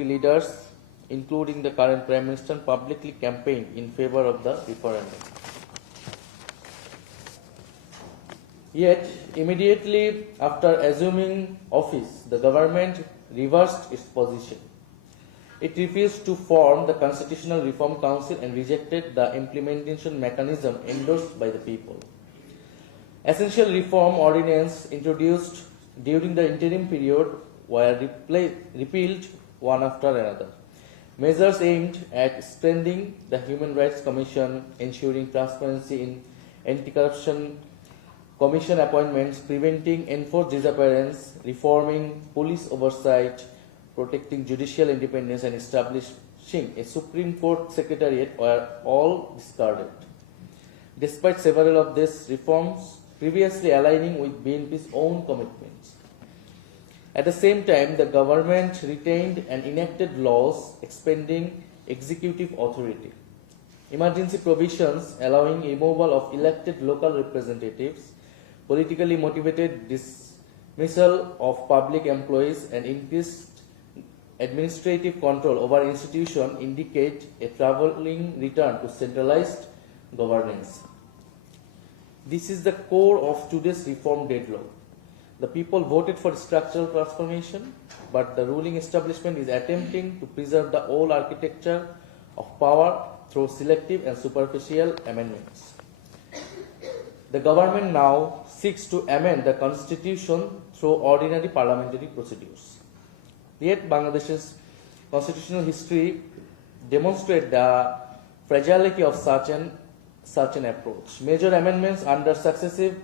BNP leaders, including the current Prime Minister, publicly campaigned in favor of the referendum. Yet, immediately after assuming office, the government reversed its position. It refused to form the Constitutional Reform Council and rejected the implementation mechanism endorsed by the people. Essential reform ordinances introduced during the interim period were repealed one after another. Measures aimed at strengthening the Human Rights Commission, ensuring transparency in anti-corruption commission appointments, preventing enforced disappearance, reforming police oversight, protecting judicial independence, and establishing a Supreme Court Secretariat were all discarded. Despite several of these reforms previously aligning with BNP's own commitments. At the same time, the government retained and enacted laws expanding executive authority. Emergency provisions allowing removal of elected local representatives, politically motivated dismissal of public employees, and increased administrative control over institutions indicate a traveling return to centralized governance. This is the core of today's reform deadlock. The people voted for structural transformation, but the ruling establishment is attempting to preserve the old architecture of power through selective and superficial amendments. The government now seeks to amend the constitution through ordinary parliamentary procedures. Yet Bangladesh's constitutional history demonstrates the fragility of such an approach. Major amendments under successive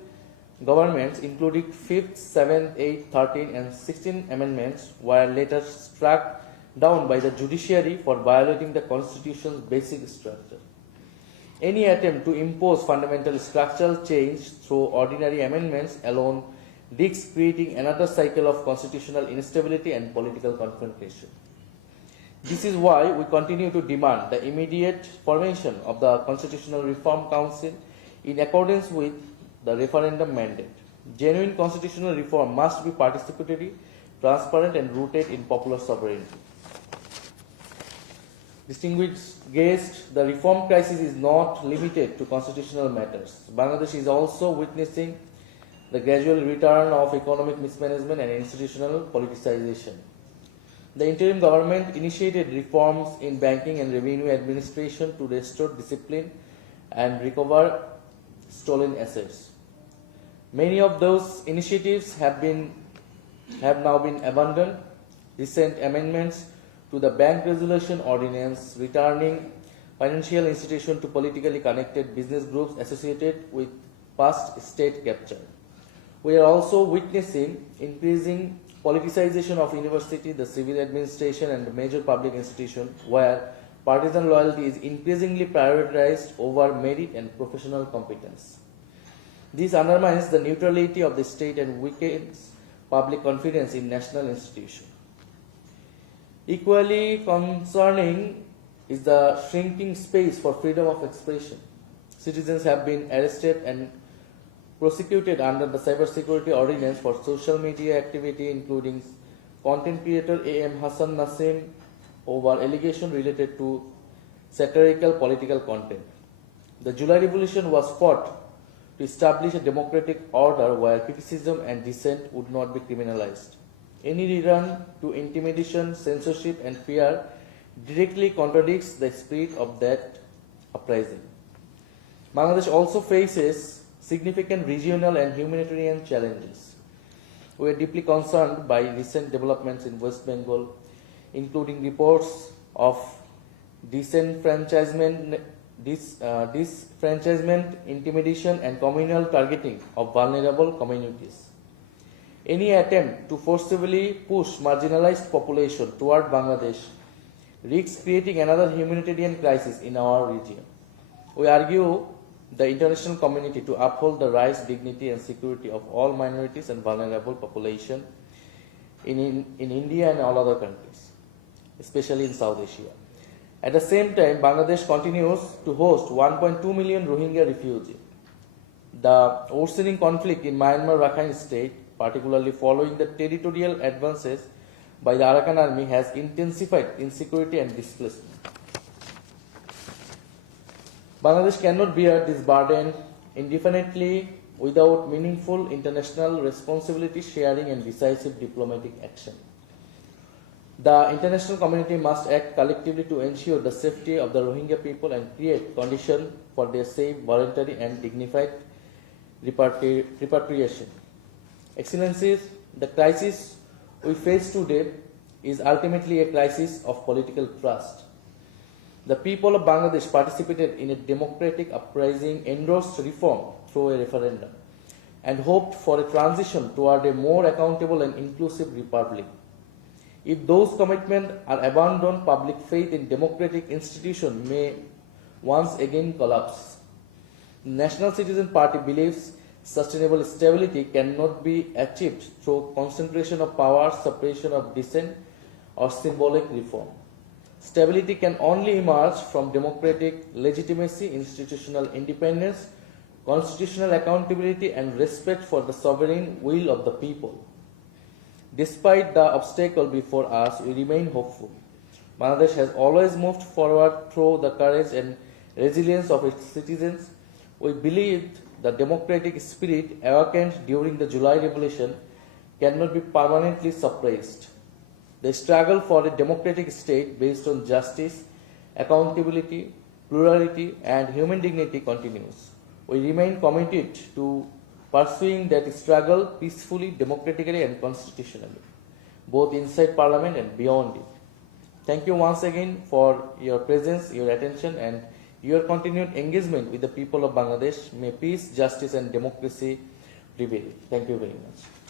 governments, including 5th, 7th, 8th, 13th, and 16th amendments, were later struck down by the judiciary for violating the Constitution's basic structure. Any attempt to impose fundamental structural change through ordinary amendments alone risks creating another cycle of constitutional instability and political confrontation. This is why we continue to demand the immediate formation of the Constitutional Reform Council in accordance with the referendum mandate. Genuine constitutional reform must be participatory, transparent, and rooted in popular sovereignty. Distinguished guests, the reform crisis is not limited to constitutional matters. Bangladesh is also witnessing the gradual return of economic mismanagement and institutional politicization. The interim government initiated reforms in banking and revenue administration to restore discipline and recover stolen assets. Many of those initiatives have now been abandoned. Recent amendments to the Bank Resolution Ordinance, returning financial institutions to politically connected business groups associated with past state capture. We are also witnessing increasing politicization of university, the civil administration, and major public institutions, where partisan loyalty is increasingly prioritized over merit and professional competence. This undermines the neutrality of the state and weakens public confidence in national institutions. Equally concerning is the shrinking space for freedom of expression. Citizens have been arrested and prosecuted under the Cybersecurity Ordinance for social media activity, including content creator A.M. Hassan Nassim, over allegations related to satirical political content. The July Revolution was fought to establish a democratic order where criticism and dissent would not be criminalized. Any return to intimidation, censorship, and fear directly contradicts the spirit of that uprising. Bangladesh also faces significant regional and humanitarian challenges. We are deeply concerned by recent developments in West Bengal, including reports of disenfranchisement, intimidation, and communal targeting of vulnerable communities. Any attempt to forcibly push marginalized population toward Bangladesh risks creating another humanitarian crisis in our region. We argue the international community to uphold the rights, dignity, and security of all minorities and vulnerable population in India and all other countries, especially in South Asia. At the same time, Bangladesh continues to host 1.2 million Rohingya refugees. The worsening conflict in Myanmar Rakhine State, particularly following the territorial advances by the Arakan army has intensified insecurity and displacement. Bangladesh cannot bear this burden indefinitely without meaningful international responsibility sharing and decisive diplomatic action. The international community must act collectively to ensure the safety of the Rohingya people and create conditions for their safe, voluntary and dignified repatriation. Excellencies, the crisis we face today is ultimately a crisis of political trust. The people of Bangladesh participated in a democratic uprising, endorsed reform through a referendum, and hoped for a transition toward a more accountable and inclusive republic. If those commitments are abandoned, public faith in democratic institutions may once again collapse. The National Citizen Party believes sustainable stability cannot be achieved through concentration of power, suppression of dissent, or symbolic reform. Stability can only emerge from democratic legitimacy, institutional independence, constitutional accountability, and respect for the sovereign will of the people. Despite the obstacle before us, we remain hopeful. Bangladesh has always moved forward through the courage and resilience of its citizens. We believe the democratic spirit awakened during the July Revolution cannot be permanently suppressed. The struggle for a democratic state based on justice, accountability, plurality, and human dignity continues. We remain committed to pursuing that struggle peacefully, democratically, and constitutionally, both inside Parliament and beyond it. Thank you once again for your presence, your attention, and your continued engagement with the people of Bangladesh. May peace, justice, and democracy prevail. Thank you very much.